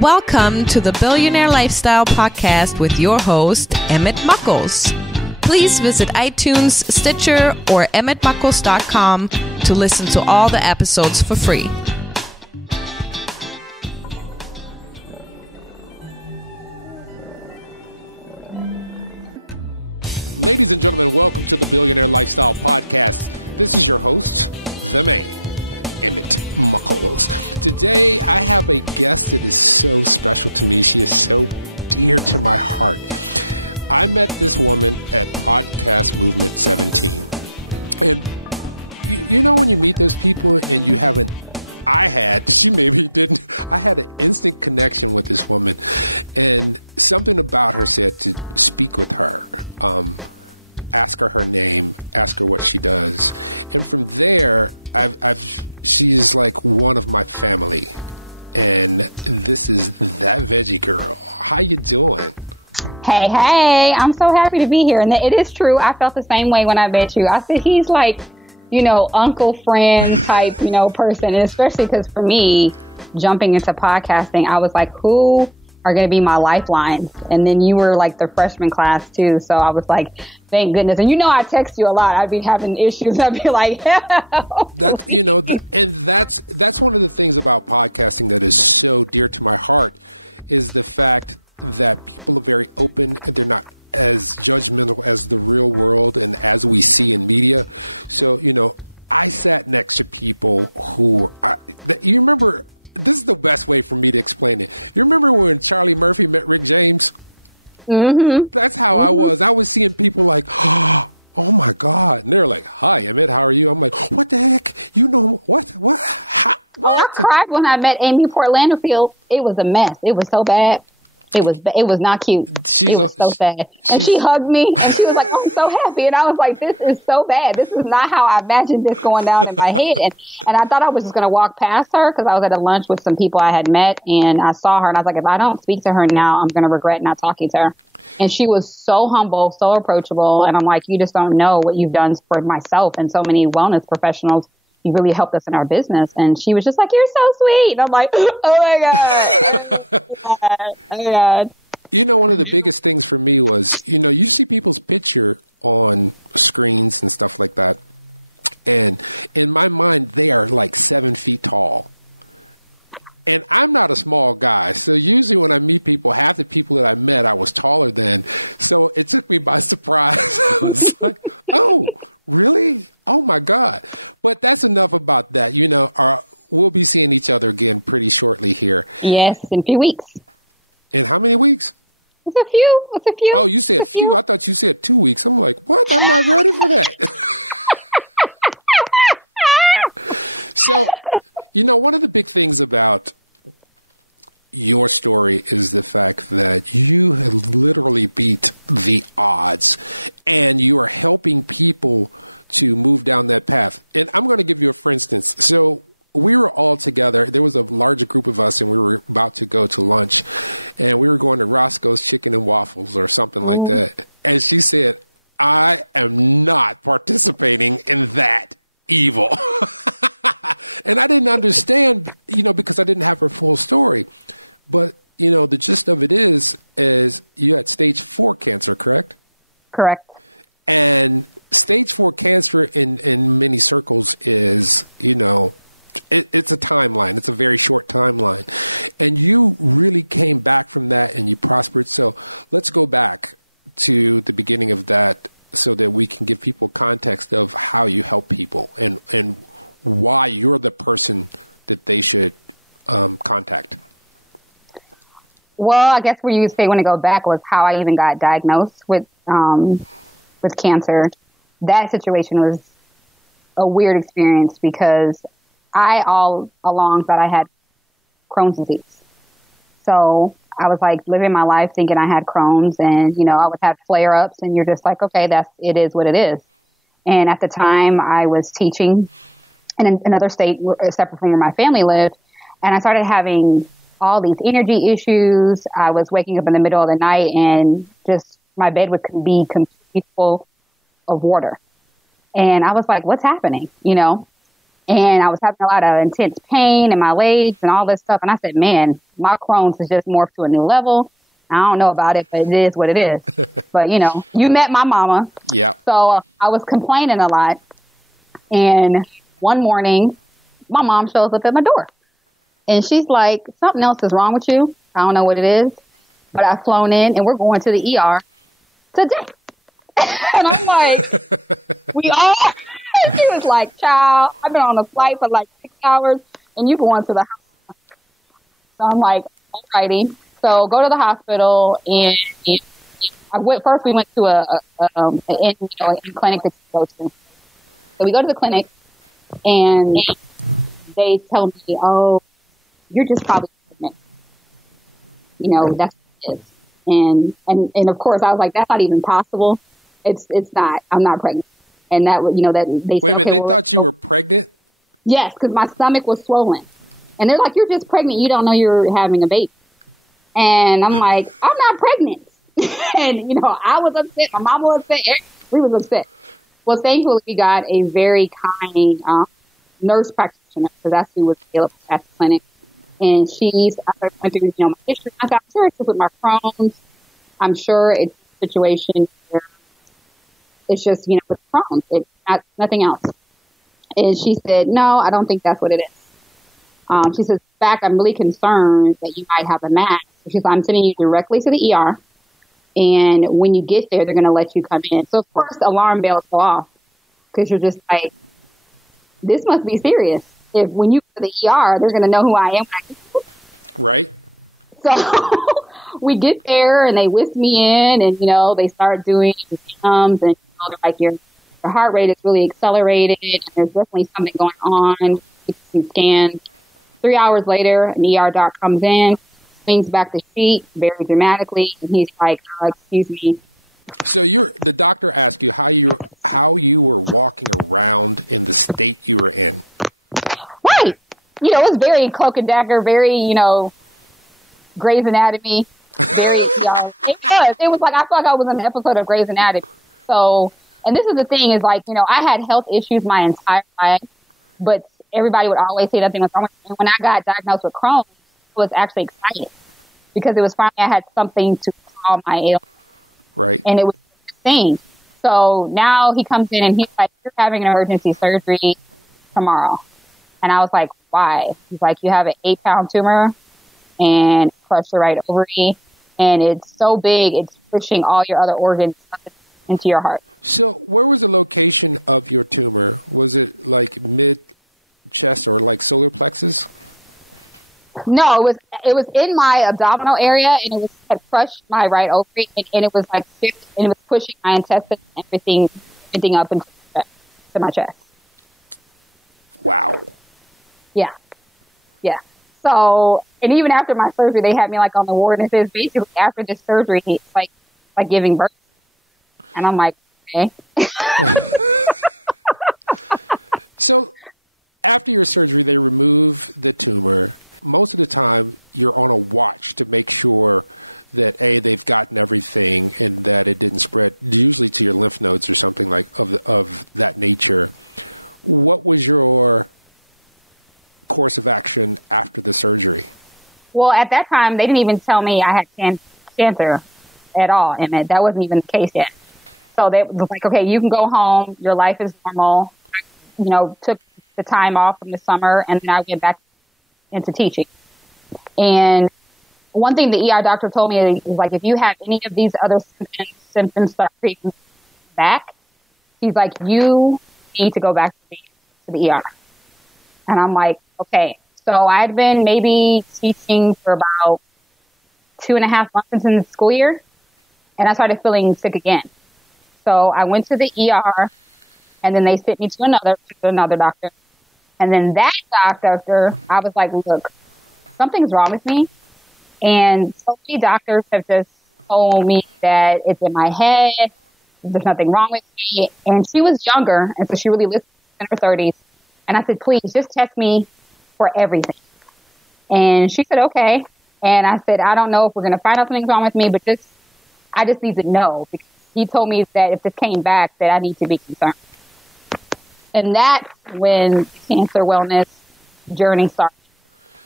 Welcome to the Billionaire Lifestyle Podcast with your host, Emmett Muckles. Please visit iTunes, Stitcher, or emmettmuckles.com to listen to all the episodes for free. Something about her said to speak with her, ask her name, ask her what she does. And from there, she is like one of my family. And this is That Veggie Gurl. How you doing? Hey, I'm so happy to be here. And it is true. I felt the same way when I met you. I said, he's like, uncle friend type, person. And especially because for me, jumping into podcasting, I was like, who are going to be my lifelines? And then you were like the freshman class too. So I was like, thank goodness. And I text you a lot. I'd be having issues. I'd be like, help, and that's one of the things about podcasting that is so dear to my heart is the fact that people are very open. They're not as judgmental as the real world and as we see in media. So, I sat next to people who, you remember, this is the best way for me to explain it. You remember when Charlie Murphy met Rick James? Mm-hmm. That's how I was. I was seeing people like, oh my God. And they're like, hi, Annette, how are you? I'm like, what the heck? What? Oh, I cried when I met Amy Portlanderfield. It was a mess. It was so bad. It was not cute. It was so sad. And she hugged me and she was like, oh, I'm so happy. And I was like, this is so bad. This is not how I imagined this going down in my head. And I thought I was just going to walk past her because I was at a lunch with some people I had met and I saw her and I was like, if I don't speak to her now, I'm going to regret not talking to her. And she was so humble, so approachable. And I'm like, you just don't know what you've done for myself and so many wellness professionals. You really helped us in our business. And she was just like, you're so sweet. And I'm like, oh my God. Oh my God. One of the biggest things for me was, you see people's picture on screens and stuff like that. And in my mind, they are like 7 feet tall. And I'm not a small guy. So usually when I meet people, half the people that I met, I was taller than. So it took me by surprise. I was like, oh, really? Oh my God. But that's enough about that. We'll be seeing each other again pretty shortly here. Yes, in a few weeks. In how many weeks? It's a few. Oh, you said a few? I thought you said 2 weeks. I'm like, what? What is that? One of the big things about your story is the fact that you have literally beat the odds. And you are helping people to move down that path. And I'm going to give you a for instance. So we were all together. There was a larger group of us, and we were about to go to lunch. And we were going to Roscoe's Chicken and Waffles or something like that. And she said, I am not participating in that evil. And I didn't understand, because I didn't have a full story. But, the gist of it is you had stage 4 cancer, correct? Correct. And stage 4 cancer in many circles is, it's a timeline. It's a very short timeline. And you really came back from that and you prospered. So let's go back to the beginning of that so that we can give people context of how you help people and why you're the person that they should contact. Well, I guess where you say want to go back was how I even got diagnosed with cancer. That situation was a weird experience because I all along thought I had Crohn's disease. So I was like living my life thinking I had Crohn's and, I would have flare ups and you're just like, okay, it is what it is. And at the time I was teaching in another state separate from where my family lived. And I started having all these energy issues. I was waking up in the middle of the night and just my bed would be completely full of water. And I was like, what's happening? And I was having a lot of intense pain in my legs and all this stuff. And I said, man, my Crohn's has just morphed to a new level. I don't know about it, but it is what it is. But, you know, you met my mama. Yeah. So I was complaining a lot. And one morning, my mom shows up at my door. And she's like, something else is wrong with you. I don't know what it is. But I've flown in and we're going to the ER today. And I'm like, we are? She was like, child, I've been on a flight for like 6 hours and you going to the hospital. So I'm like, alrighty. So go to the hospital and we went to a clinic that you go to. So we go to the clinic and they tell me, oh, you're just probably pregnant. You know, that's what it is. And of course I was like, that's not even possible. It's not. I'm not pregnant. And that, you know, that they say, okay, well, let's go. Pregnant? Yes, because my stomach was swollen. And they're like, you're just pregnant. You don't know you're having a baby. And I'm like, I'm not pregnant. And, you know, I was upset. My mom was upset. We was upset. Well, thankfully, we got a very kind nurse practitioner, because that's who was available at the clinic. And she's, after going through, you know, my history, I said, I'm sure it's with my Crohn's. I'm sure it's a situation where it's just, you know, with Crohn's. It's nothing else. And she said, no, I don't think that's what it is. She says, in fact, I'm really concerned that you might have a mass. She says, I'm sending you directly to the ER. And when you get there, they're going to let you come in. So, of course, the alarm bells go off because you're just like, this must be serious. If when you go to the ER, they're going to know who I am. Right. So we get there and they whisk me in and, you know, they start doing exams and, you know, like your heart rate is really accelerated and there's definitely something going on. Some scans. 3 hours later, an ER doc comes in, swings back the sheet very dramatically, and he's like, excuse me. So the doctor asked you how you were walking around in the state you were in. Right. You know, it was very cloak and dagger, very, you know, Grey's Anatomy, very, It was like, I felt like I was in an episode of Grey's Anatomy. So, and this is the thing is like, you know, I had health issues my entire life, but everybody would always say nothing was wrong with me. And when I got diagnosed with Crohn's, I was actually excited because it was finally I had something to call my ailment. Right. And it was the thing. So now he comes in and he's like, you're having an emergency surgery tomorrow. And I was like, why? He's like, you have an 8-pound tumor and crushed the right ovary. And it's so big, it's pushing all your other organs into your heart. So where was the location of your tumor? Was it like mid-chest or like solar plexus? No, it was in my abdominal area, and it had crushed my right ovary, and it was like shift, and it was pushing my intestines and everything up into my chest. Wow. Yeah. So, and even after my surgery, they had me like on the ward, and it says basically after this surgery, it's like giving birth, and I'm like, okay. So, after your surgery, they remove the tumor. Most of the time, you're on a watch to make sure that, A, they've gotten everything and that it didn't spread, usually to your lymph nodes or something like of that nature. What was your course of action after the surgery? Well, at that time, they didn't even tell me I had cancer at all, Emmett. That wasn't even the case yet. So they was like, okay, you can go home. Your life is normal. You know, took the time off from the summer, and then I went back into teaching. And one thing the ER doctor told me is like, if you have any of these other symptoms start creeping back, he's like, you need to go back to the ER. And I'm like, okay. So I'd been maybe teaching for about 2.5 months into the school year, and I started feeling sick again. So I went to the ER, and then they sent me to another doctor. And then that doctor, I was like, look, something's wrong with me. And so many doctors have just told me that it's in my head. There's nothing wrong with me. And she was younger. And so she really listened in her 30s. And I said, please just test me for everything. And she said, okay. And I said, I don't know if we're going to find out something's wrong with me, but I just need to know, because he told me that if this came back, that I need to be concerned. And that's when cancer wellness journey started,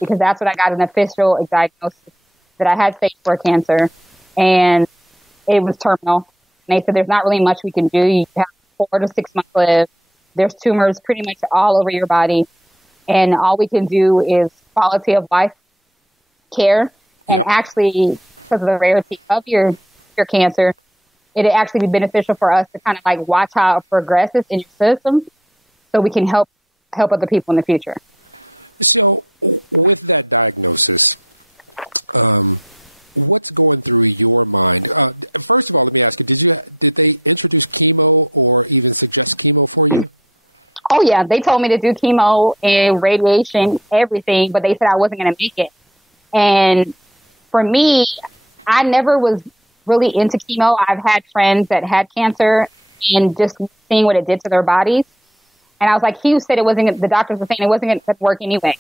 because that's when I got an official diagnosis that I had stage 4 cancer, and it was terminal. And they said there's not really much we can do. You have 4 to 6 months to live. There's tumors pretty much all over your body, and all we can do is quality of life care. And actually, because of the rarity of your cancer, it'd actually be beneficial for us to kind of like watch how it progresses in your system, so we can help other people in the future. So, with that diagnosis, what's going through your mind? First of all, let me ask you: did they introduce chemo or even suggest chemo for you? Oh yeah, they told me to do chemo and radiation, everything, but they said I wasn't going to make it. And for me, I never was really into chemo. I've had friends that had cancer, and just seeing what it did to their bodies. And I was like, Hugh said it wasn't, the doctors were saying it wasn't going to work anyway,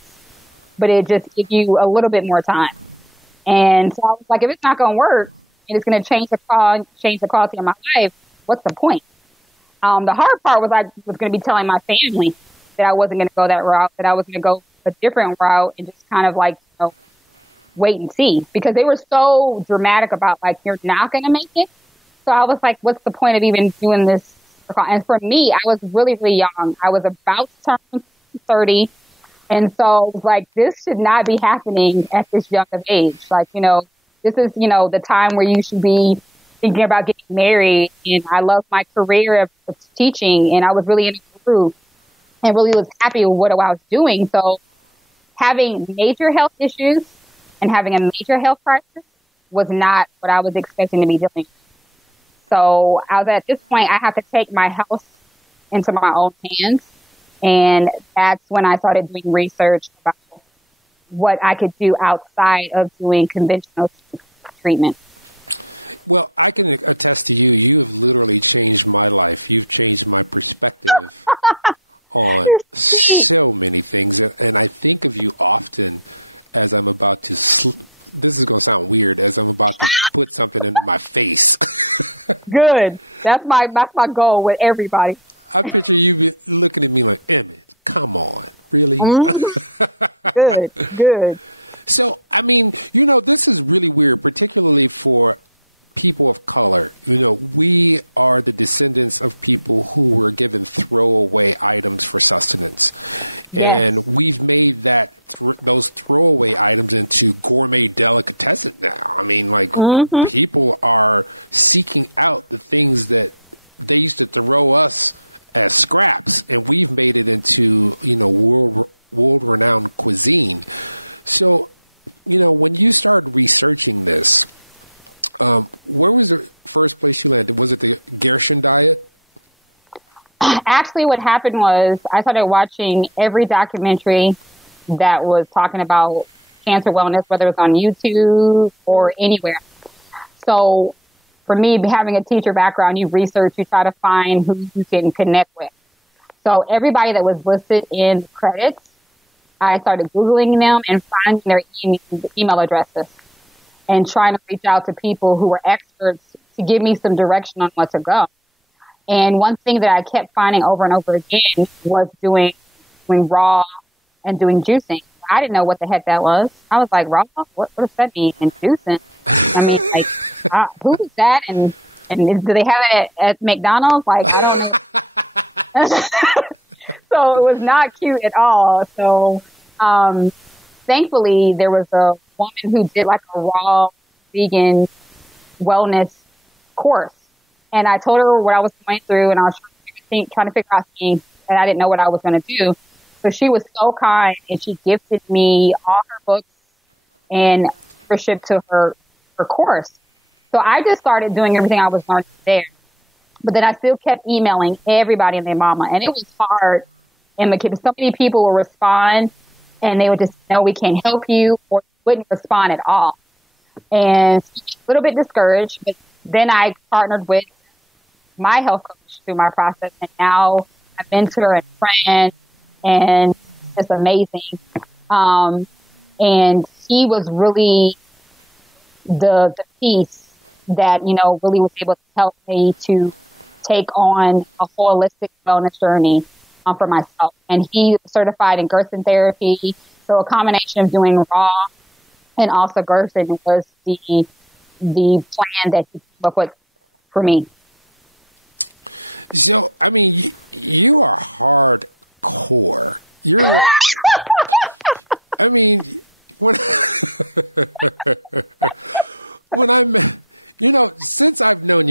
but it just gives you a little bit more time. And so I was like, if it's not going to work and it's going to change the quality of my life, what's the point? The hard part was I was going to be telling my family that I wasn't going to go that route, that I was going to go a different route and just kind of like, you know, wait and see, because they were so dramatic about like, you're not going to make it. So I was like, what's the point of even doing this? And for me, I was really, really young. I was about to turn 30. And so it was like, this should not be happening at this young of age. Like, you know, this is, you know, the time where you should be thinking about getting married. And I love my career of teaching, and I was really into the group and really was happy with what I was doing. So having major health issues and having a major health crisis was not what I was expecting to be doing. So I was at this point, I have to take my health into my own hands. And that's when I started doing research about what I could do outside of doing conventional treatment. Well, I can attest to you. You've literally changed my life. You've changed my perspective on so many things. And I think of you often as I'm about to this is going to sound weird, as I'm about to put something into my face. Good. That's my goal with everybody. I picture you looking at me like, come on, really? Mm-hmm. Good. So, I mean, you know, this is really weird, particularly for people of color. You know, we are the descendants of people who were given throwaway items for sustenance. Yes. And we've made those throwaway items into gourmet delicatessen now. I mean, like, people are seeking out the things that they used to throw us as scraps, and we've made it into, you know, world-renowned cuisine. So, you know, when you started researching this, where was the first place you landed? Was it the Gershon diet? Actually, what happened was I started watching every documentary that was talking about cancer wellness, whether it's on YouTube or anywhere. So for me, having a teacher background, you research, you try to find who you can connect with. So everybody that was listed in the credits, I started Googling them and finding their email addresses and trying to reach out to people who were experts to give me some direction on what to go. And one thing that I kept finding over and over again was doing raw and doing juicing. I didn't know what the heck that was. I was like, raw? What does that mean? And juicing? I mean, like, who is that? And do they have it at McDonald's? Like, I don't know. So it was not cute at all. So, thankfully, there was a woman who did like a raw vegan wellness course. And I told her what I was going through, and I was trying to figure out things, and I didn't know what I was going to do. So she was so kind, and she gifted me all her books and membership to her course. So I just started doing everything I was learning there. But then I still kept emailing everybody and their mama. And it was hard. And because so many people would respond, and they would just, no, we can't help you, or wouldn't respond at all. And a little bit discouraged. But then I partnered with my health coach through my process. And now a mentor and friend, and it's amazing. And he was really the piece that, you know, really was able to help me to take on a holistic wellness journey. for myself. And he's certified in Gerson therapy. So a combination of doing raw and also Gerson was the plan that he came up with for me. So, I mean, you are hardcore. I mean, when I'm, since I've known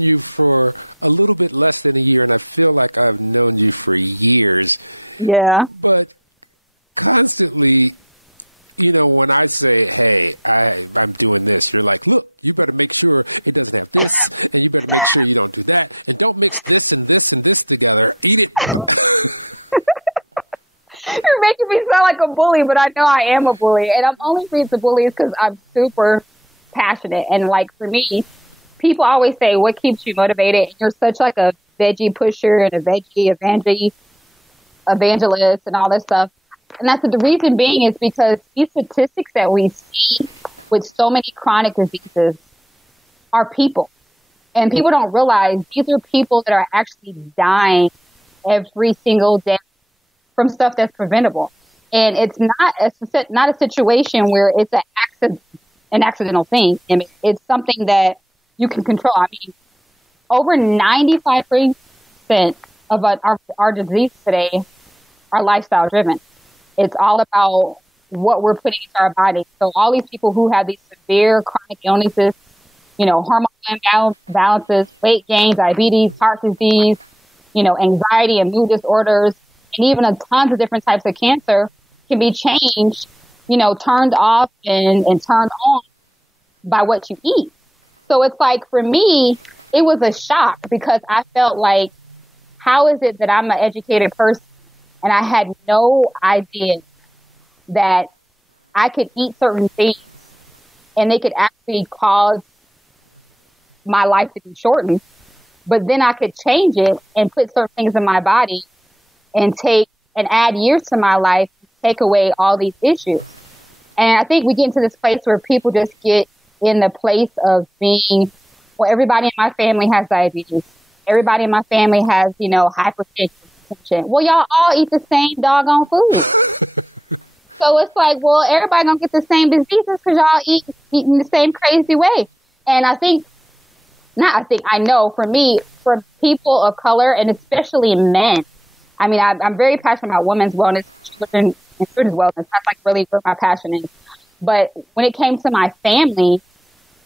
you for a little bit less than a year, and I feel like I've known you for years. Yeah. But constantly, when I say, hey, I'm doing this, you're like, look, you better make sure it does like this, and you better make sure you don't do that, and don't mix this and this and this together. Eat it. You're making me sound like a bully, but I know I am a bully. And I'm only being the bully because I'm super passionate. And like for me, people always say, what keeps you motivated? And you're such like a veggie pusher and a veggie evangelist and all this stuff. And that's the reason being is because these statistics that we see with so many chronic diseases are people. And people don't realize these are people that are actually dying every single day from stuff that's preventable. And it's not a situation where it's an accidental thing. I mean, it's something that you can control. I mean, over 95% of our disease today are lifestyle driven. It's all about what we're putting into our body. So all these people who have these severe chronic illnesses, hormone imbalances, weight gain, diabetes, heart disease, anxiety and mood disorders, and even tons of different types of cancer can be changed, turned off and turned on by what you eat. So it's like, for me, it was a shock because I felt like, how is it that I'm an educated person and I had no idea that I could eat certain things and they could actually cause my life to be shortened, but then I could change it and put certain things in my body and add years to my life, take away all these issues. And I think we get into this place where people just get in the place of being, well, everybody in my family has diabetes. Everybody in my family has, hypertension. Well, y'all all eat the same doggone food. So it's like, well, everybody gonna get the same diseases because y'all eating the same crazy way. And I know for me, for people of color and especially men, I mean, I'm very passionate about women's wellness, children, and children's wellness. That's like really where my passion is. But when it came to my family,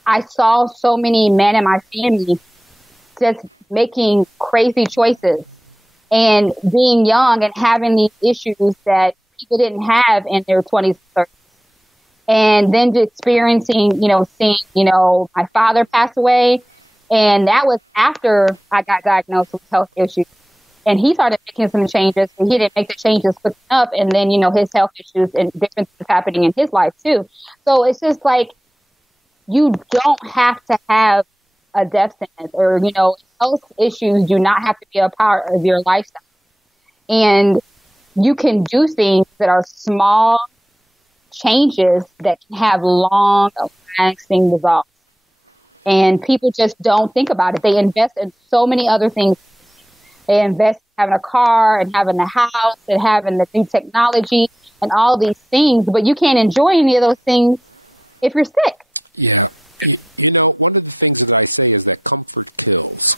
I saw so many men in my family just making crazy choices and being young and having these issues that people didn't have in their 20s and 30s. And then just experiencing, seeing, my father pass away. And that was after I got diagnosed with health issues. And he started making some changes, and he didn't make the changes quick enough. And then, his health issues and different things happening in his life too. So it's just like, you don't have to have a death sentence or, health issues do not have to be a part of your lifestyle. And you can do things that are small changes that can have long lasting results. And people just don't think about it. They invest in so many other things. They invest in having a car and having a house and having the new technology and all these things, but you can't enjoy any of those things if you're sick. Yeah. One of the things that I say is that comfort kills.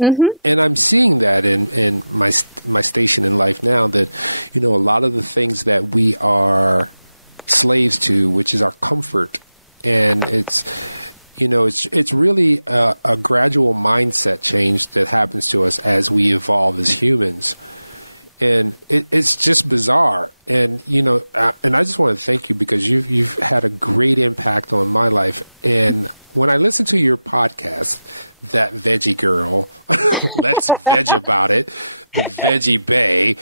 Mm-hmm. And I'm seeing that in my station in life now, that, a lot of the things that we are slaves to, which is our comfort, and it's really a gradual mindset change that happens to us as we evolve as humans. And it's just bizarre. And, and I just want to thank you because you've had a great impact on my life. And when I listen to your podcast, That Veggie Gurl, let's veg about it, Veggie Bay,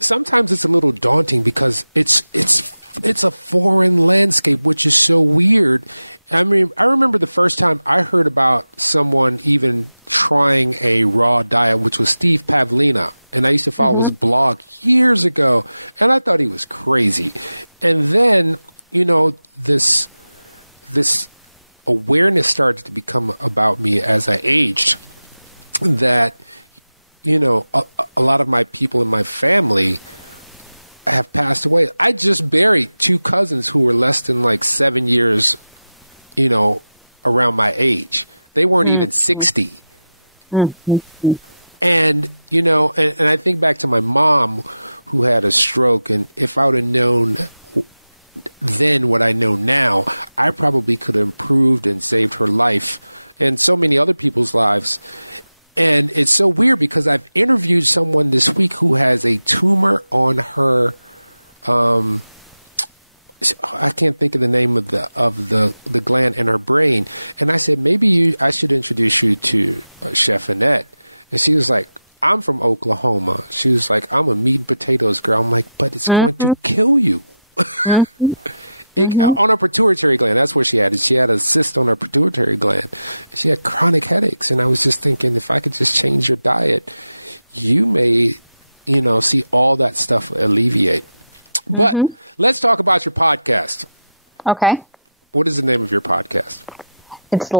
sometimes it's a little daunting because it's a foreign landscape, which is so weird. I mean, I remember the first time I heard about someone even trying a raw diet, which was Steve Pavlina, and I used to follow his blog years ago, and I thought he was crazy. And then, this awareness started to become about me as I aged. that, you know, a lot of my people in my family have passed away. I just buried 2 cousins who were less than like 7 years, you know, around my age. They weren't even 60. Mm-hmm. And, you know, and I think back to my mom who had a stroke, and if I would have known then what I know now, I probably could have improved and saved her life and so many other people's lives. And it's so weird because I've interviewed someone this week who has a tumor on her, I can't think of the name of the gland in her brain. And I said, maybe I should introduce you to Chef Annette. And she was like, I'm from Oklahoma. She was like, I'm a meat potatoes girl. I'm like, that's going to kill you. Mm-hmm. Mm-hmm. On her pituitary gland, that's what she had. She had a cyst on her pituitary gland. She had chronic headaches, and I was just thinking, if I could just change your diet, you may, you know, see all that stuff alleviate. Mm-hmm. But let's talk about your podcast. Okay. What is the name of your podcast? It's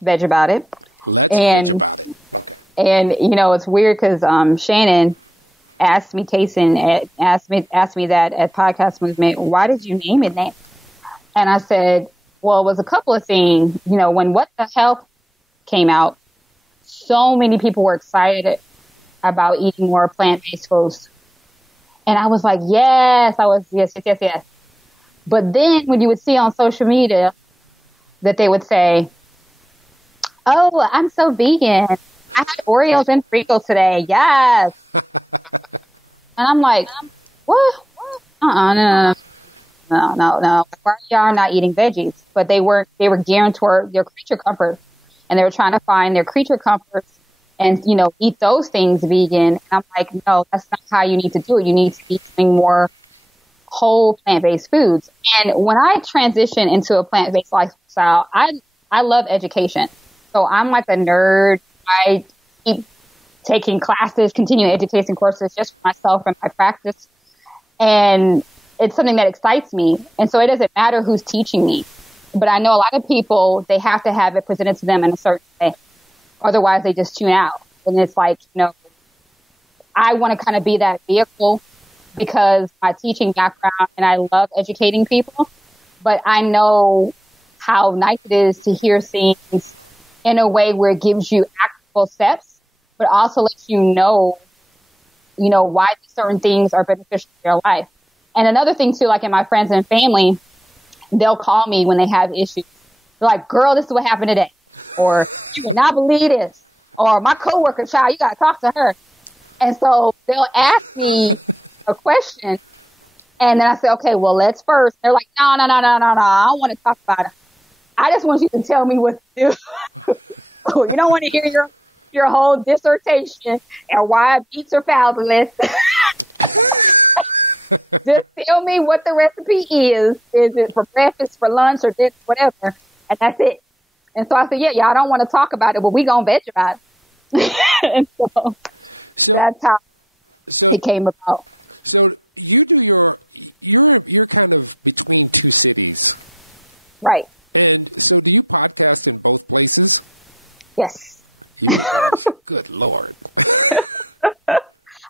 Veg About It. Veg About It. And you know, it's weird because Shannon asked me asked me that at Podcast Movement, why did you name it that? And I said, well, it was a couple of things. You know, when What the Health came out, so many people were excited about eating more plant-based foods. And I was like, yes. But then when you would see on social media that they would say, oh, I'm so vegan. I had Oreos and Fritos today. Yes. And I'm like, what? No. Why y'all not eating veggies? But they were geared toward their creature comforts, and they were trying to find their creature comforts and, you know, eat those things vegan. And I'm like, no, that's not how you need to do it. You need to be eating more whole plant-based foods. And when I transition into a plant-based lifestyle, I love education. So I'm like a nerd. I keep taking classes, continuing education courses just for myself and my practice. And it's something that excites me. And so it doesn't matter who's teaching me. But I know a lot of people, they have to have it presented to them in a certain way. Otherwise, they just tune out. And it's like, you know, I want to kind of be that vehicle because my teaching background and I love educating people. But I know how nice it is to hear things in a way where it gives you actionable steps, but also lets you know, why certain things are beneficial in your life. And another thing too, like in my friends and family, they'll call me when they have issues. They're like, girl, this is what happened today. Or you will not believe this. Or my coworker child, you got to talk to her. And so they'll ask me a question. And then I say, okay, well, let's first. They're like, no. I don't want to talk about it. I just want you to tell me what to do. You don't want to hear your whole dissertation and why beets are fabulous. Just tell me what the recipe is. Is it for breakfast, for lunch, or this, whatever? And that's it. And so I said, yeah, y'all don't want to talk about it, but we gonna veg about it. And so that's how it came about. So you do you're kind of between two cities. Right. And so do you podcast in both places? Yes. Good Lord.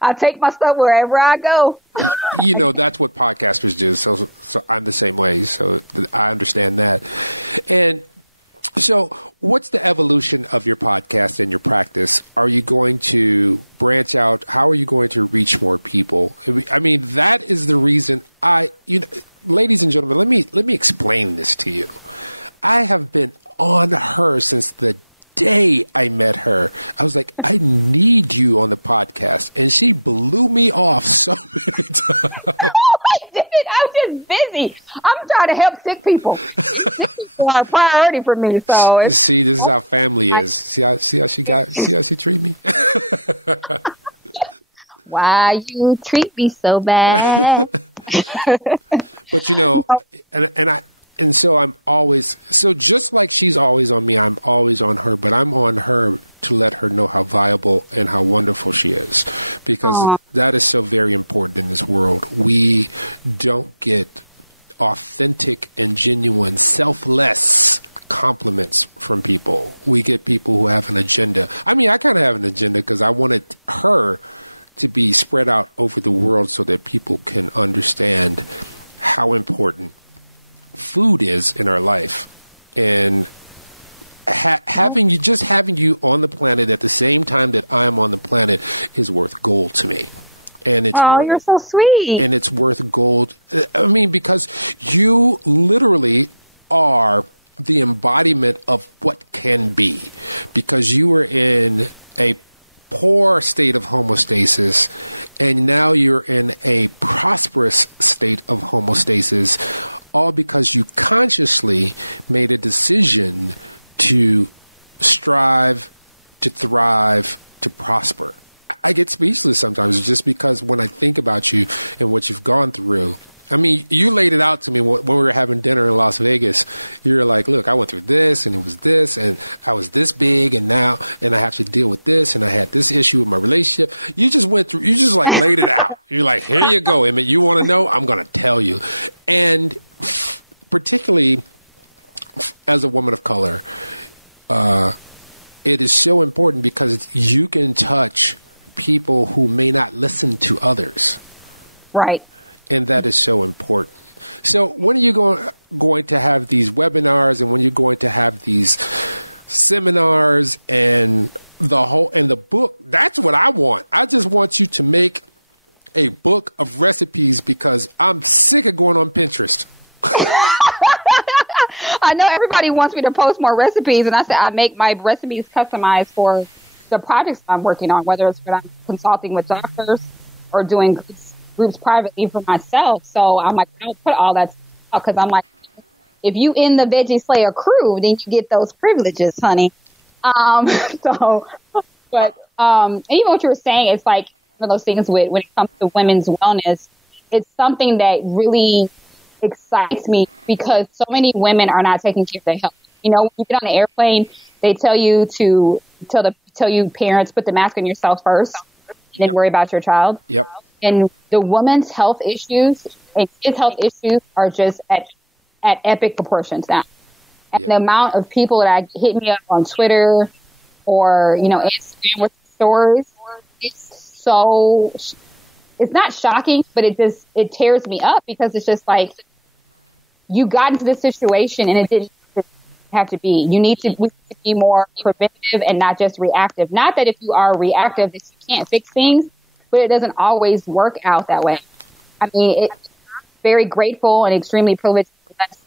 I take my stuff wherever I go. You know, that's what podcasters do. So I'm the same way. So I understand that. And so what's the evolution of your podcast and your practice? Are you going to branch out? How are you going to reach more people? I mean, that is the reason ladies and gentlemen, let me explain this to you. I have been on her since the day I met her. I was like, I need you on the podcast. And she blew me off so many times. I did. I was just busy. I'm trying to help sick people. Sick people are a priority for me. So it's... See, this is how family is. See how she treat me? Why you treat me so bad? And so I'm always, just like she's always on me, I'm always on her, but I'm on her to let her know how valuable and how wonderful she is. Because that is so very important in this world. We don't get authentic and genuine, selfless compliments from people. We get people who have an agenda. I mean, I kind of have an agenda because I wanted her to be spread out over the world so that people can understand how important food is in our life. And having you on the planet at the same time that I am on the planet is worth gold to me. And you're so sweet. And it's worth gold. I mean, because you literally are the embodiment of what can be. Because you were in a poor state of homeostasis, and now you're in a prosperous state of homeostasis, all because you consciously made a decision to strive, to thrive, to prosper. I get speechless sometimes just because when I think about you and what you've gone through. I mean, you laid it out to me when we were having dinner in Las Vegas. You were like, look, I went through this and this, and I was this big, and now, and I have to deal with this, and I had this issue with my relationship. You just went through, you just like laid it out. You're like, here you go, and then you want to know, I'm going to tell you. And particularly as a woman of color, it is so important because you can touch people who may not listen to others. Right. And that is so important. So when are you going to have these webinars, and when are you going to have these seminars and the book? That's what I want. I just want you to make a book of recipes because I'm sick of going on Pinterest. I know everybody wants me to post more recipes, and I said I make my recipes customized for the projects I'm working on, whether it's when I'm consulting with doctors or doing groups privately for myself. So I'm like, I don't put all that stuff because I'm like, if you in the Veggie Slayer crew, then you get those privileges, honey. And even what you were saying, it's like one of those things when it comes to women's wellness, it's something that really excites me because so many women are not taking care of their health. You know, when you get on the airplane, they tell you tell you parents, put the mask on yourself first and then worry about your child. Yep. And the woman's health issues and kids' health issues are just at epic proportions now. And the amount of people that hit me up on Twitter or, Instagram with stories, it's not shocking, but it tears me up because it's just like, you got into this situation and it didn't have to be. We need to be more preventative and not just reactive. Not that if you are reactive that you can't fix things, but it doesn't always work out that way. I mean, it's very grateful and extremely privileged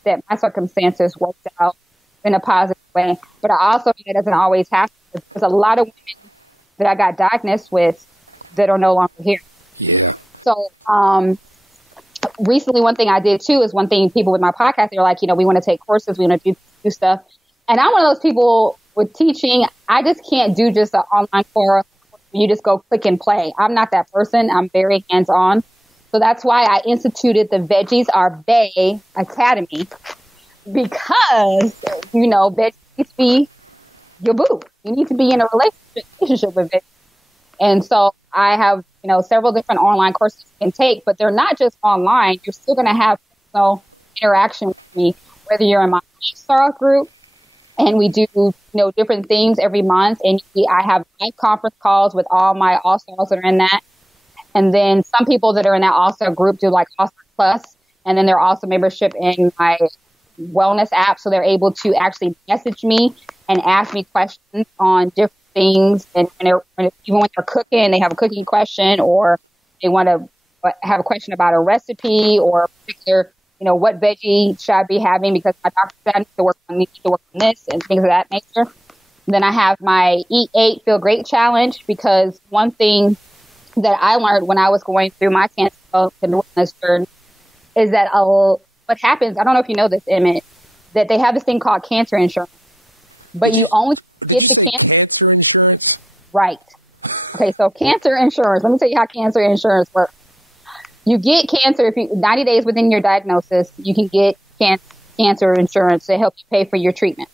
that my circumstances worked out in a positive way. But I also know it doesn't always happen. There's a lot of women that I got diagnosed with that are no longer here. Yeah. So, recently, one thing I did too is one thing people with my podcast, they're like, we want to take courses, we want to do stuff. And I'm one of those people with teaching. I just can't do just an online course. You just go click and play. I'm not that person. I'm very hands-on. So that's why I instituted the Veggies Are Bae Academy because, veggies needs to be your boo. You need to be in a relationship with it. And so I have, several different online courses you can take, but they're not just online. You're still going to have personal interaction with me, whether you're in my All-Star group, and we do, different things every month. And I have live conference calls with all my All-Stars that are in that. And then some people that are in that All-Star group do like All-Star Plus. And then they're also membership in my wellness app. So they're able to actually message me and ask me questions on different things. And even when they're cooking, they have a cooking question, or they want to have a question about a recipe or a particular, what veggie should I be having because my doctor said I need to work on this and things of that nature. And then I have my Eat 8 Feel Great Challenge because one thing that I learned when I was going through my cancer and wellness journey is that what happens, I don't know if you know this, Emmett, that they have this thing called cancer insurance, but you only get the cancer insurance. Right. Okay, so cancer insurance. Let me tell you how cancer insurance works. You get cancer if 90 days within your diagnosis, you can get cancer insurance to help you pay for your treatment.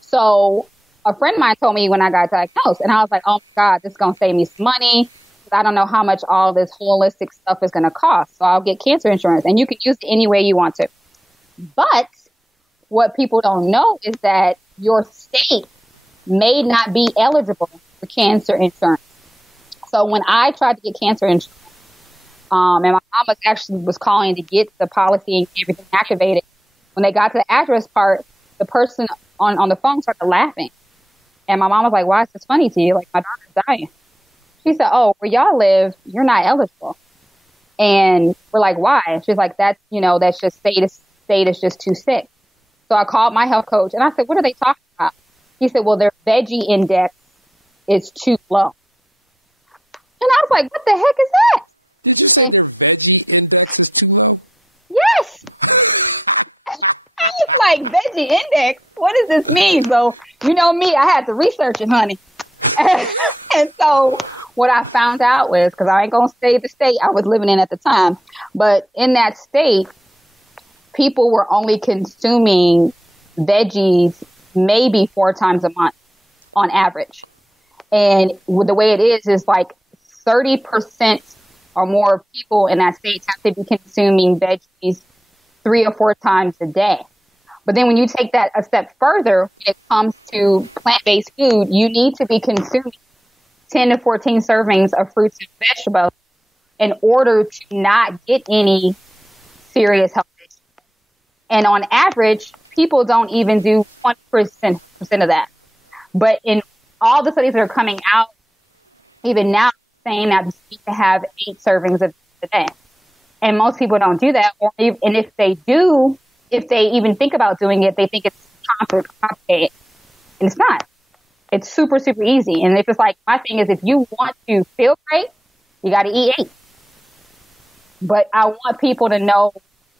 So a friend of mine told me when I got diagnosed, and I was like, oh my God, this is going to save me some money. I don't know how much all this holistic stuff is going to cost. So I'll get cancer insurance, and you can use it any way you want to. But what people don't know is that your state may not be eligible for cancer insurance. So when I tried to get cancer insurance, and my mom was calling to get the policy and everything activated, when they got to the address part, the person on the phone started laughing. And my mom was like, why is this funny to you? Like, my daughter's dying. She said, oh, where y'all live, you're not eligible. And we're like, why? She's like, that's just state is just too sick. So I called my health coach and I said, what are they talking about? He said, well, their veggie index is too low. And I was like, what the heck is that? Did you say their veggie index is too low? Yes. I was like, veggie index? What does this mean? So, you know me, I had to research it, honey. And so what I found out was, because I ain't going to say the state I was living in at the time, but in that state, people were only consuming veggies maybe 4 times a month on average. And the way it is like 30% or more of people in that state have to be consuming veggies 3 or 4 times a day. But then when you take that a step further, when it comes to plant-based food, you need to be consuming 10 to 14 servings of fruits and vegetables in order to not get any serious health issues. And on average, people don't even do 20% of that. But in all the studies that are coming out, even now, saying that you need to have 8 servings of a day. And most people don't do that. And if they do, if they even think about doing it, they think it's complicated. And it's not. It's super, super easy. And if it's like, my thing is, if you want to feel great, you got to eat 8. But I want people to know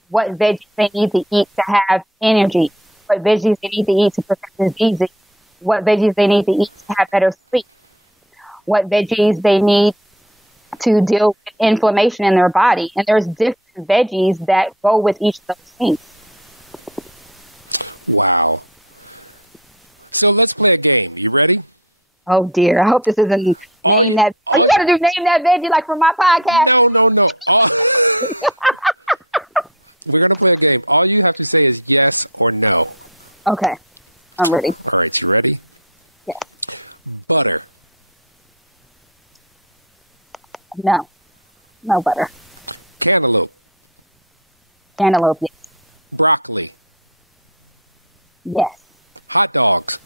what veggies they need to eat to have energy, what veggies they need to eat to prevent diseases, what veggies they need to eat to have better sleep, what veggies they need to deal with inflammation in their body. And there's different veggies that go with each of those things. Wow. So let's play a game. You ready? Oh dear. I hope this isn't name that. Oh, you got to do name that veggie like from my podcast. No. We're going to play a game. All you have to say is yes or no. Okay. I'm ready. All right. You ready? Yes. Butter. No. No butter. Cantaloupe. Cantaloupe, yes. Broccoli. Yes. Hot dogs.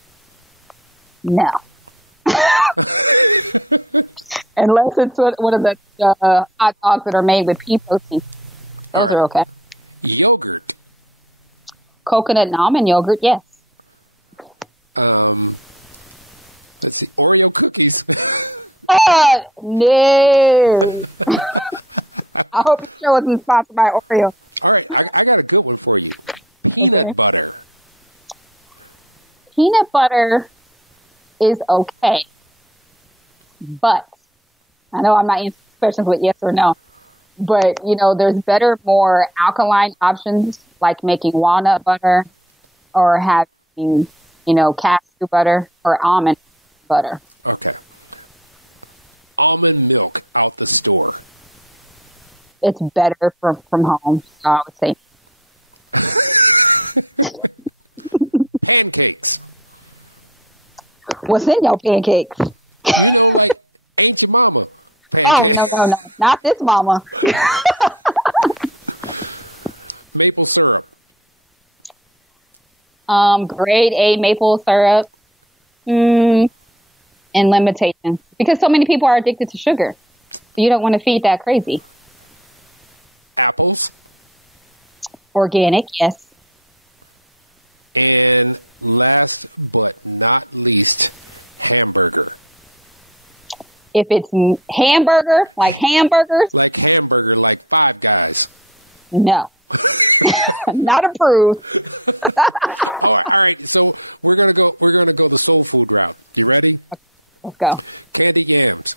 No. Unless it's one of the hot dogs that are made with pea protein. Those are okay. Yogurt. Coconut and almond yogurt, yes. Let's see, Oreo cookies. No. I hope your show isn't sponsored by Oreo. All right, I got a good one for you. Peanut butter. Peanut butter is okay. But, I know I'm not answering questions with yes or no. But, there's better, more alkaline options like making walnut butter or having, cashew butter or almond butter. Okay. Almond milk out the store. It's better from home, so I would say. Pancakes. What's in your pancakes? Like Auntie Mama. Oh, no. Not this mama. Maple syrup. Grade A maple syrup. And limitations. Because so many people are addicted to sugar. So you don't want to feed that crazy. Apples. Organic, yes. And last but not least, hamburger. If it's hamburger, like hamburgers? Like hamburger, like Five Guys. No. Not approved. All right, so we're gonna go the soul food route. You ready? Let's go. Candy yams.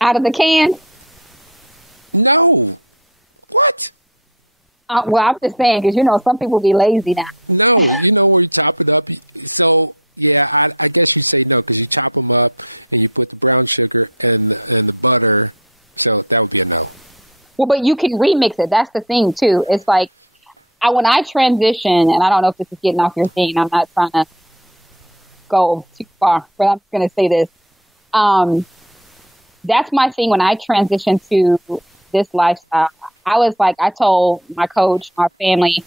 Out of the can? No. What? Well, I'm just saying, because, some people be lazy now. No, when you chop it up. So, yeah, I guess you'd say no, because you chop them up and you put the brown sugar and the butter. So that would be a no. Well, but you can remix it. That's the thing, too. It's like, when I transition, and I don't know if this is getting off your thing, I'm not trying to go too far, but I'm going to say this. That's my thing when I transitioned to this lifestyle. I was like, I told my coach, my family,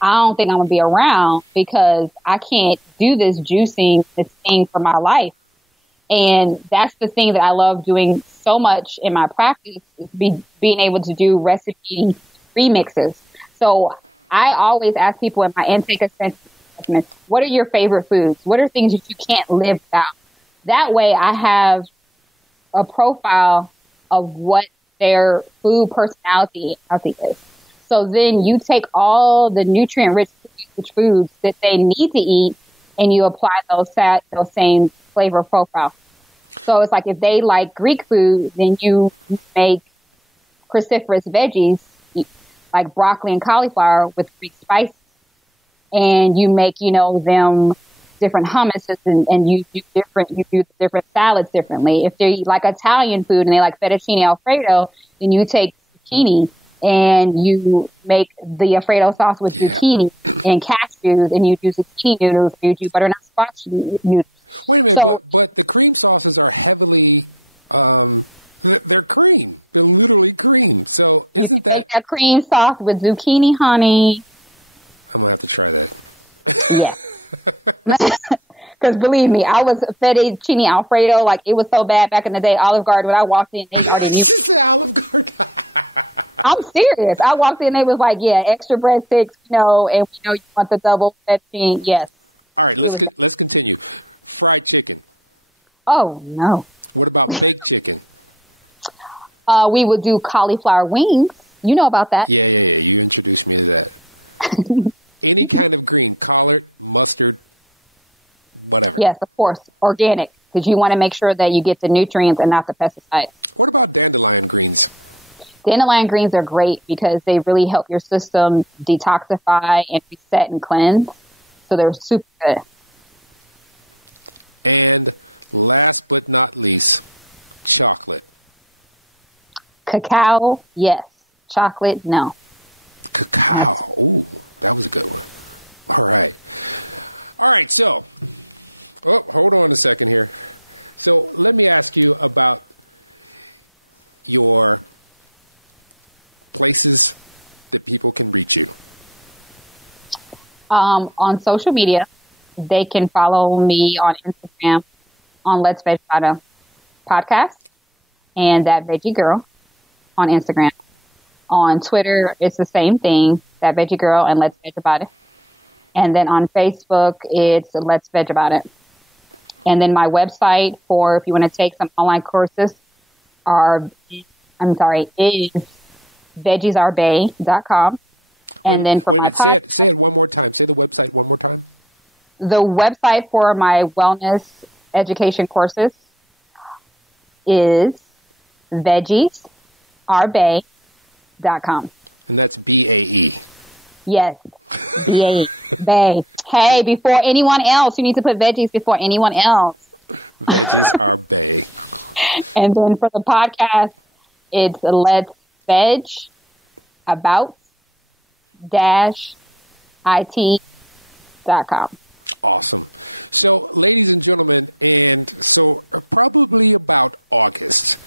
I don't think I'm going to be around because I can't do this juicing, this thing for my life. And that's the thing that I love doing so much in my practice, is being able to do recipe remixes. So I always ask people in my intake assessment, what are your favorite foods? What are things that you can't live without? That way I have a profile of what their food personality is. So then you take all the nutrient-rich foods that they need to eat and you apply those same flavor profile. So it's like if they like Greek food, then you make cruciferous veggies like broccoli and cauliflower with Greek spices. And you make, them different hummuses and you do different salads differently. If they like Italian food and they like fettuccine Alfredo, then you take zucchini and you make the Alfredo sauce with zucchini and cashews, and you do zucchini noodles, you do butternut squash noodles. Wait a minute, but the cream sauces are heavily, they're cream. They're literally cream. So you can make that cream sauce with zucchini, honey. I'm going to have to try that. Yes. Because believe me, I was fettuccine Alfredo, like it was so bad back in the day. Olive Garden, when I walked in, they already knew. I'm serious. I walked in, they was like, yeah, extra breadsticks, and you want the double fettuccine. Yes. All right, let's continue. Fried chicken. Oh, no. What about baked chicken? We would do cauliflower wings. You know about that. Yeah. You introduced me to that. Any kind of green, collard, mustard, whatever. Yes, of course. Organic, because you want to make sure that you get the nutrients and not the pesticides. What about dandelion greens? Dandelion greens are great because they really help your system detoxify and reset and cleanse. So they're super good. And last but not least, chocolate. Cacao, yes. Chocolate, no. Cacao. Ooh, that was good. All right, so, hold on a second here. So let me ask you about your places that people can reach you. On social media, they can follow me on Instagram on Let's Veg About It Podcast and That Veggie Gurl on Instagram. On Twitter, it's the same thing, That Veggie Gurl and Let's Veg About It. And then on Facebook, it's Let's Veg About It. And then my website for if you want to take some online courses is veggiesarbay.com. And then for my podcast. Say it one more time. Say the website one more time. The website for my wellness education courses is veggiesarbay.com. And that's B-A-E. Yes, B-A-E. Bay. Hey, before anyone else, you need to put veggies before anyone else. And then for the podcast, it's Let's Veg About -it.com. Awesome. So, ladies and gentlemen, and so probably about August,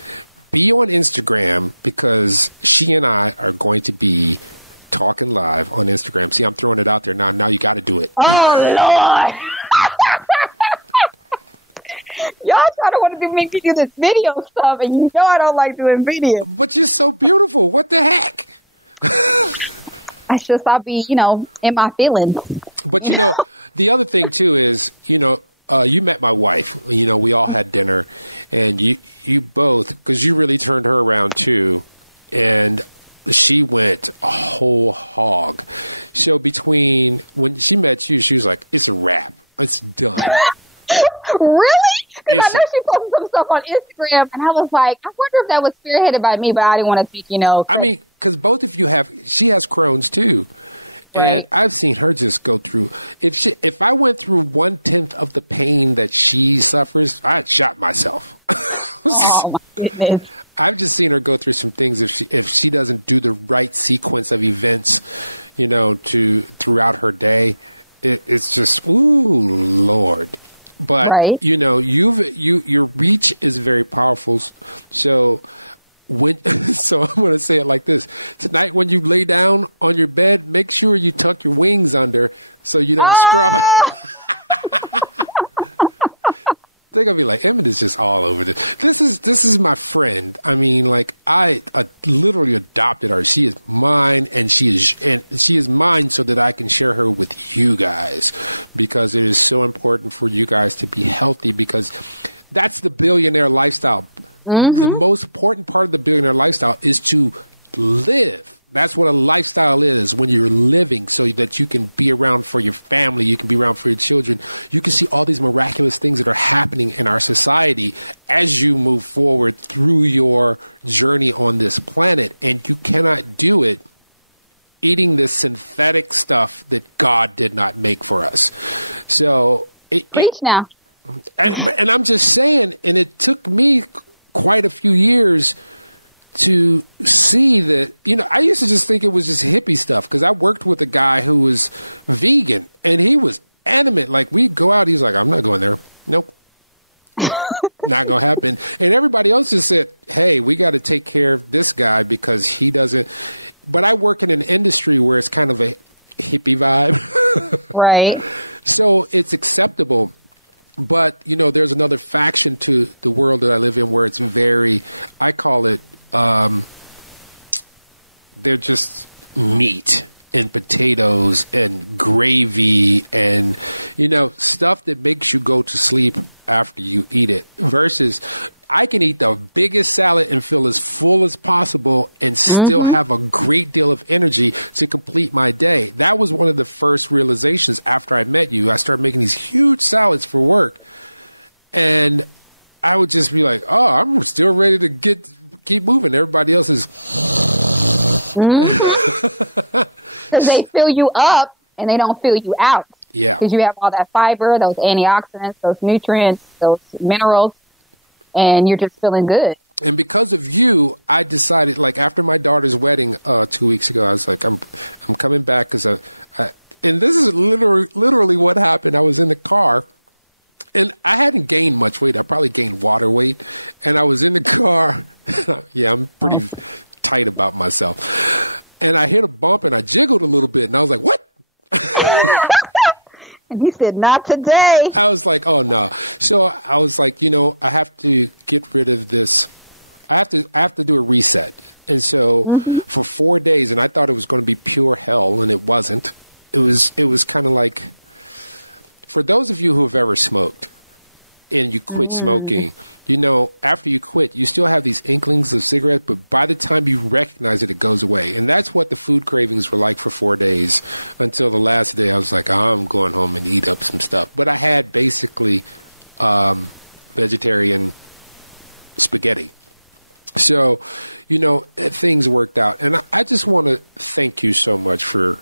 be on Instagram because she and I are going to be talking live on Instagram. See, I'm throwing it out there now. Now you got to do it. Oh, Lord. Y'all try to want to make me do this video stuff, and you know I don't like doing videos. But you're so beautiful. What the heck? I'll be, in my feelings. But, the other thing, too, is, you met my wife. We all had dinner, and you both, because you really turned her around, too, and she went a whole hog. So between, when she met you, she was like, it's a wrap. It's done. Really? Because I know she posted some stuff on Instagram, and I was like, I wonder if that was spearheaded by me, but I didn't want to take, credit. Because both of you she has Crohn's too. Right. And I've seen her just go through. If I went through 1/10 of the pain that she suffers, I'd shot myself. Oh, my goodness. I've just seen her go through some things if she doesn't do the right sequence of events, throughout her day. It's just, ooh, Lord. But, right. Your reach is very powerful. So I'm going to say it like this. Like when you lay down on your bed, make sure you tuck your wings under so you don't stop. They're going to be like, Emmett is just all over this. This is my friend. I mean, like, I literally adopted her. She is mine, and she is mine so that I can share her with you guys, because it is so important for you guys to be healthy, because that's the billionaire lifestyle. Mm-hmm. The most important part of the billionaire lifestyle is to live. That's what a lifestyle is, when you're living, so that you can be around for your family, you can be around for your children. You can see all these miraculous things that are happening in our society as you move forward through your journey on this planet. And you cannot do it eating the synthetic stuff that God did not make for us. So, preach now. And I'm just saying, and it took me quite a few years to see that, I used to just think it was just hippie stuff, because I worked with a guy who was vegan, and he was adamant. Like, we'd go out, he's like, I'm not going there. Nope. Not going to happen. And everybody else just said, hey, we got to take care of this guy because he doesn't. But I work in an industry where it's kind of a hippie vibe. Right. So it's acceptable. But, there's another faction to the world that I live in where it's very, I call it, they're just meat and potatoes and gravy and, stuff that makes you go to sleep after you eat it. Versus, I can eat the biggest salad and feel as full as possible and still have a great deal of energy to complete my day. That was one of the first realizations after I met you. I started making these huge salads for work. And I would just be like, oh, I'm still ready to keep moving. Everybody else is. Because they fill you up and they don't fill you out. Yeah. Because you have all that fiber, those antioxidants, those nutrients, those minerals, and you're just feeling good. And because of you, I decided, like, after my daughter's wedding 2 weeks ago, I was like, I'm coming back as and this is literally what happened. I was in the car. And I hadn't gained much weight. I probably gained water weight. And I was in the car. I'm tight about myself. And I hit a bump, and I jiggled a little bit. And I was like, what? And he said, not today. I was like, oh, no. So I was like, I have to get rid of this. I have to do a reset. And so for 4 days, and I thought it was going to be pure hell, and it wasn't. It was kind of like, for those of you who've ever smoked and you quit smoking, after you quit, you still have these inklings of cigarette, but by the time you recognize it, it goes away. And that's what the food cravings were like for 4 days, until the last day I was like, I'm going home and eat up some stuff. But I had basically vegetarian spaghetti. So, things worked out. And I just want to thank you so much for,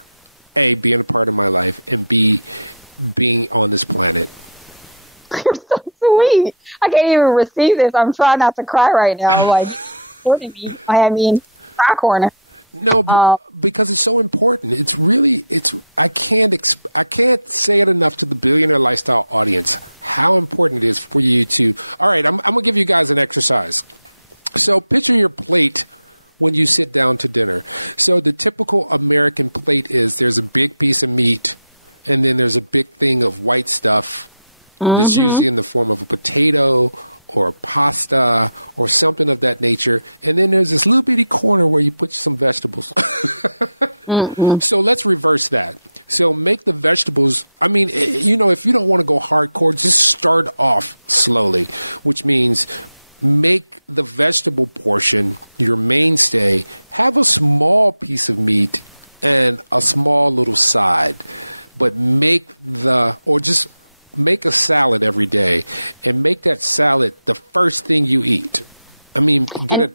A, being a part of my life, and B, being on this planet. You're so sweet. I can't even receive this. I'm trying not to cry right now. Like, supporting me. I mean, cry corner. No, because it's so important. It's really, I can't say it enough to the Billionaire Lifestyle audience, how important it is for you to, all right, I'm going to give you guys an exercise. So picture your plate when you sit down to dinner. So the typical American plate is there's a big piece of meat, and then there's a big thing of white stuff, in the form of a potato or pasta or something of that nature. And then there's this little bitty corner where you put some vegetables. So let's reverse that. So make the vegetables, I mean, if you don't want to go hardcore, just start off slowly, which means make the vegetable portion your mainstay. Have a small piece of meat and a small little side, but just make a salad every day, and make that salad the first thing you eat. I mean, and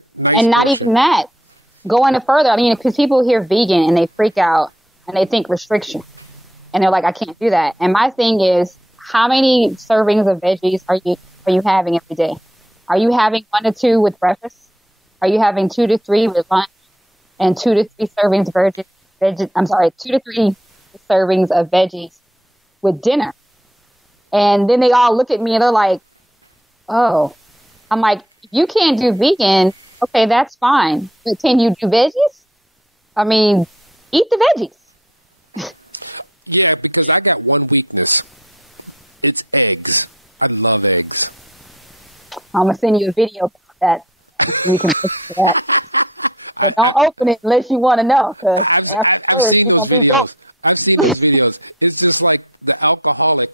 not even that. Go into further. I mean, because people hear vegan and they freak out and they think restriction, and they're like, I can't do that. And my thing is, how many servings of veggies are you having every day? Are you having 1 to 2 with breakfast? Are you having 2 to 3 with lunch and 2 to 3 servings of 2 to 3 servings of veggies with dinner? And then they all look at me and they're like, oh. I'm like, if you can't do vegan, okay, that's fine. But can you do veggies? I mean, eat the veggies. Yeah, because I got one weakness. It's eggs. I love eggs. I'm going to send you a video about that. We can listen to that. But don't open it unless you want to know, because afterwards you're going to be broke. I've seen those videos. It's just like the alcoholic.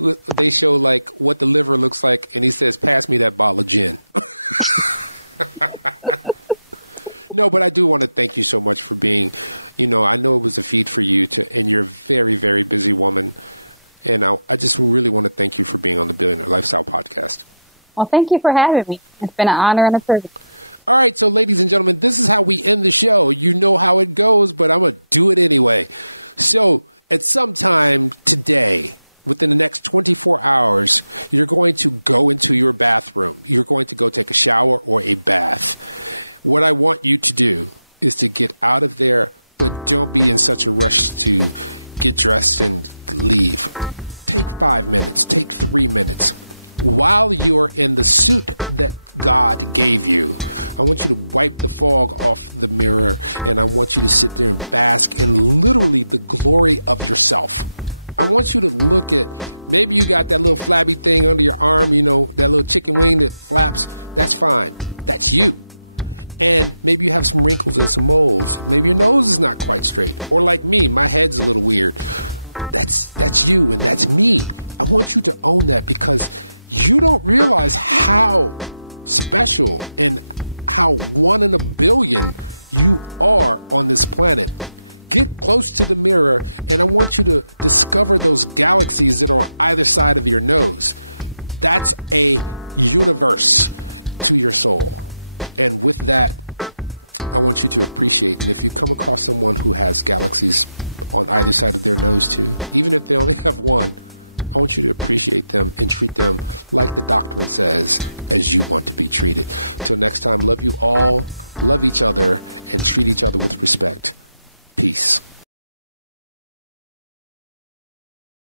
They show like what the liver looks like, and it says, "Pass me that bottle of gin." No, but I do want to thank you so much for being. I know it was a feat for you, and you're a very, very busy woman. And I just really want to thank you for being on the Daily Lifestyle Podcast. Well, thank you for having me. It's been an honor and a privilege. All right, so ladies and gentlemen, this is how we end the show. You know how it goes, but I'm going to do it anyway. So, at some time today, within the next 24 hours, you're going to go into your bathroom. You're going to go take a shower or a bath. What I want you to do is to get out of there. Don't be in such a rush to get dressed.